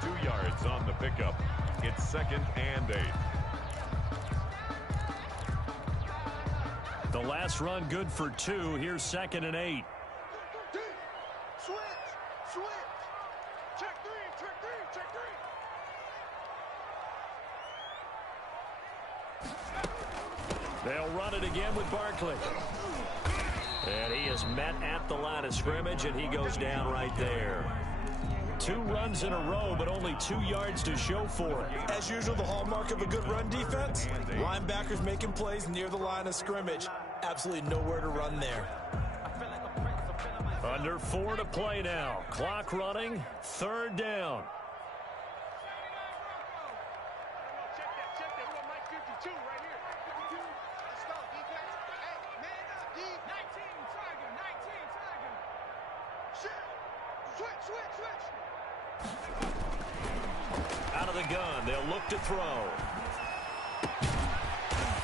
2 yards on the pickup. It's 2nd and 8. The last run good for 2. Here's 2nd and 8. Switch. Check three. They'll run it again with Barkley. And he is met at the line of scrimmage, and he goes down right there. 2 runs in a row, but only 2 yards to show for it. As usual, the hallmark of a good run defense, linebackers making plays near the line of scrimmage. Absolutely nowhere to run there. Under 4 to play now. Clock running, 3rd down. Check that. We got Mike 52 right here. 52. Let's go, defense. Hey, man up, D. 19, Tiger. Shit. Switch. Out of the gun, they'll look to throw.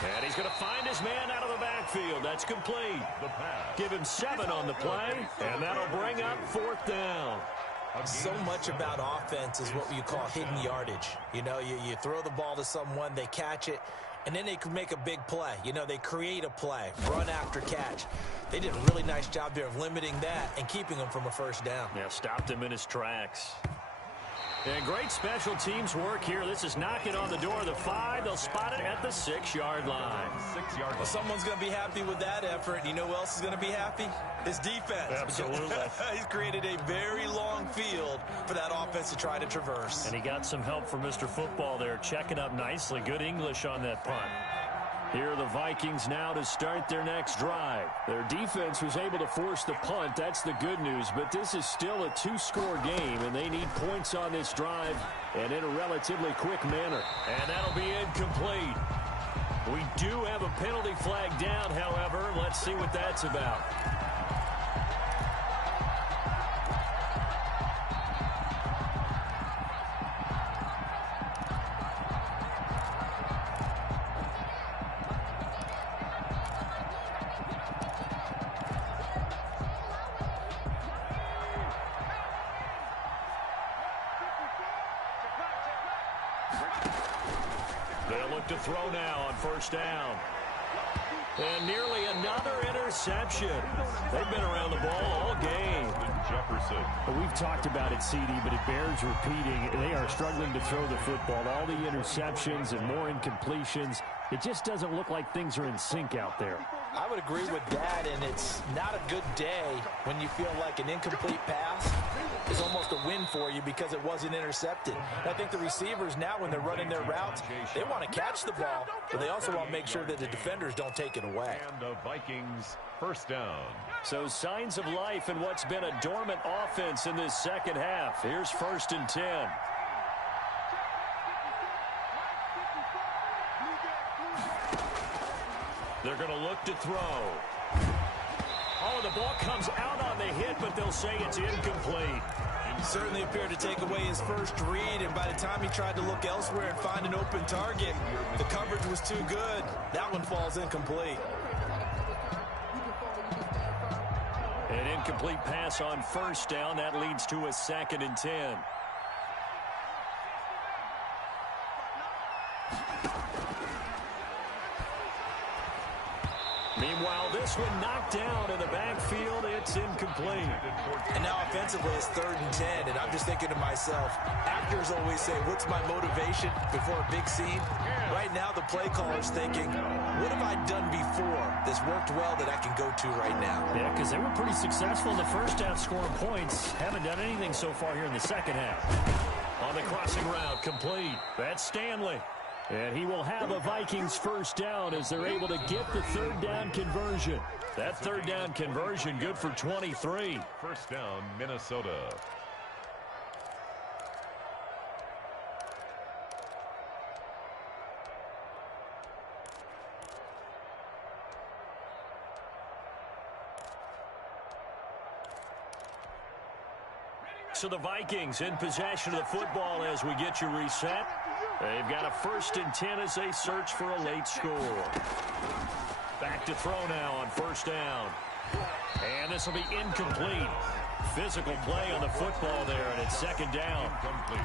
And he's going to find his man out of the backfield. That's complete. The pass. Give him 7 on the play, and that'll bring up 4th down. So much about offense is what you call hidden yardage. You know, you throw the ball to someone, they catch it, and then they can make a big play. You know, they create a play, run after catch. They did a really nice job there of limiting that and keeping him from a first down. Yeah, stopped him in his tracks. And great special teams work here. This is knocking on the door of the 5. They'll spot it at the 6-yard line. 6 yards. Well, someone's going to be happy with that effort. You know who else is going to be happy? His defense. Absolutely. He's created a very long field for that offense to try to traverse. And he got some help from Mr. Football there, checking up nicely. Good English on that punt. Here are the Vikings now to start their next drive. Their defense was able to force the punt. That's the good news. But this is still a 2-score game, and they need points on this drive and in a relatively quick manner. And that'll be incomplete. We do have a penalty flag down, however. Let's see what that's about. They'll look to throw now on first down. And nearly another interception. They've been around the ball all game. Jefferson. Well, we've talked about it, CD, but it bears repeating. They are struggling to throw the football. All the interceptions and more incompletions. It just doesn't look like things are in sync out there. I would agree with that, and it's not a good day when you feel like an incomplete pass is almost a win for you because it wasn't intercepted. And I think the receivers now, when they're running their routes, they want to catch the ball, but they also want to make sure that the defenders don't take it away. And the Vikings first down. So signs of life in what's been a dormant offense in this second half. Here's 1st and 10. They're going to look to throw. Oh, the ball comes out on the hit, but they'll say it's incomplete. Certainly appeared to take away his first read, and by the time he tried to look elsewhere and find an open target, the coverage was too good. That one falls incomplete. An incomplete pass on first down. That leads to a 2nd and 10. Meanwhile, this one knocked down in the backfield. It's incomplete. And now offensively, it's 3rd and 10. And I'm just thinking to myself, actors always say, what's my motivation before a big scene? Right now, the play caller's thinking, what have I done before that's worked well that I can go to right now? Yeah, because they were pretty successful in the first half scoring points. Haven't done anything so far here in the second half. On the crossing route, complete. That's Stanley. And he will have a Vikings first down as they're able to get the 3rd down conversion. That 3rd down conversion good for 23. First down, Minnesota. So the Vikings in possession of the football as we get you reset. They've got a 1st and 10 as they search for a late score. Back to throw now on 1st down. And this will be incomplete. Physical play on the football there, and it's 2nd down.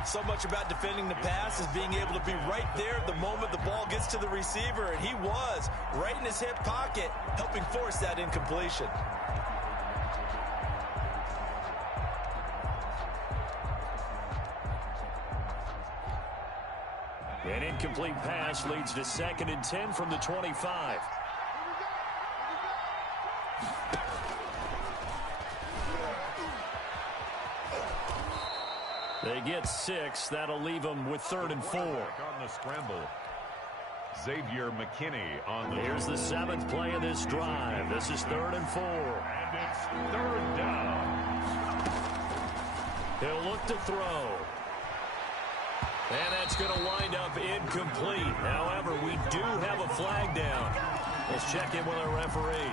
So much about defending the pass is being able to be right there at the moment the ball gets to the receiver, and he was right in his hip pocket, helping force that incompletion. An incomplete pass leads to 2nd and 10 from the 25. They get 6. That'll leave them with 3rd and 4. On the scramble. Xavier McKinney on the... Here's the 7th play of this drive. This is 3rd and 4. And it's 3rd down. He'll look to throw. And that's going to wind up incomplete. However, we do have a flag down. Let's check in with our referee.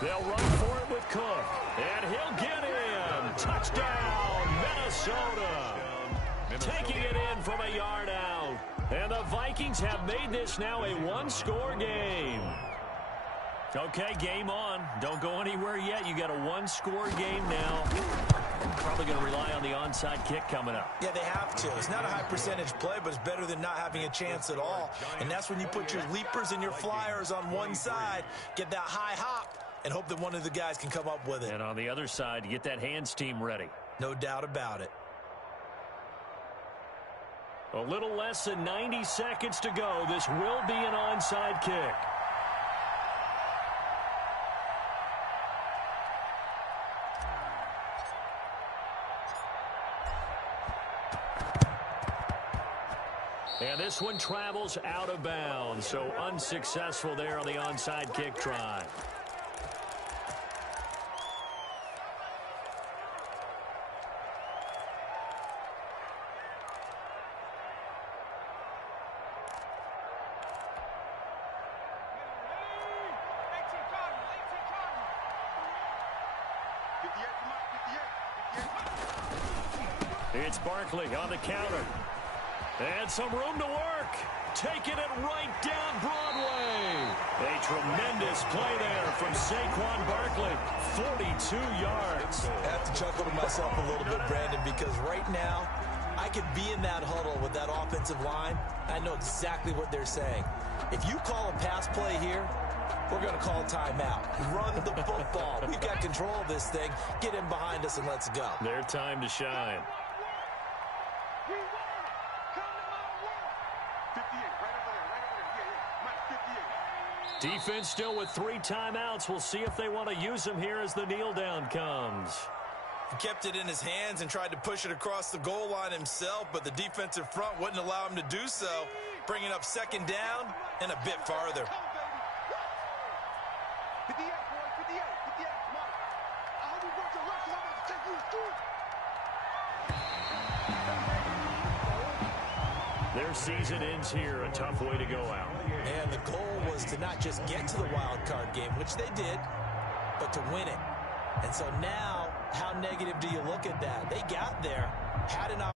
They'll run for it with Cook. And he'll get in. Touchdown, Minnesota. Taking it in from a yard out. And the Vikings have made this now a one-score game. Okay, game on. Don't go anywhere yet. You got a one-score game now. Probably going to rely on the onside kick coming up. Yeah, they have to. It's not a high percentage play, but it's better than not having a chance at all. And that's when you put your leapers and your flyers on one side, get that high hop, and hope that one of the guys can come up with it. And on the other side, you get that hands team ready. No doubt about it. A little less than 90 seconds to go. This will be an onside kick. And this one travels out of bounds, so unsuccessful there on the onside kick try. It's Barkley on the counter. And some room to work. Taking it right down Broadway. A tremendous play there from Saquon Barkley. 42 yards. I have to chuckle to myself a little bit, Brandon, because right now I could be in that huddle with that offensive line. I know exactly what they're saying. If you call a pass play here, we're going to call a timeout. Run the football. We've got control of this thing. Get in behind us and let's go. Their time to shine. Defense still with 3 timeouts. We'll see if they want to use them here as the kneel down comes. He kept it in his hands and tried to push it across the goal line himself, but the defensive front wouldn't allow him to do so, bringing up 2nd down and a bit farther. 58, boy, 58, 58, come on. I hope you brought your luck, 'cause I'm about to take you to school. Their season ends here, a tough way to go out. And the goal was to not just get to the wild card game, which they did, but to win it. And so now, how negative do you look at that? They got there, had an opportunity.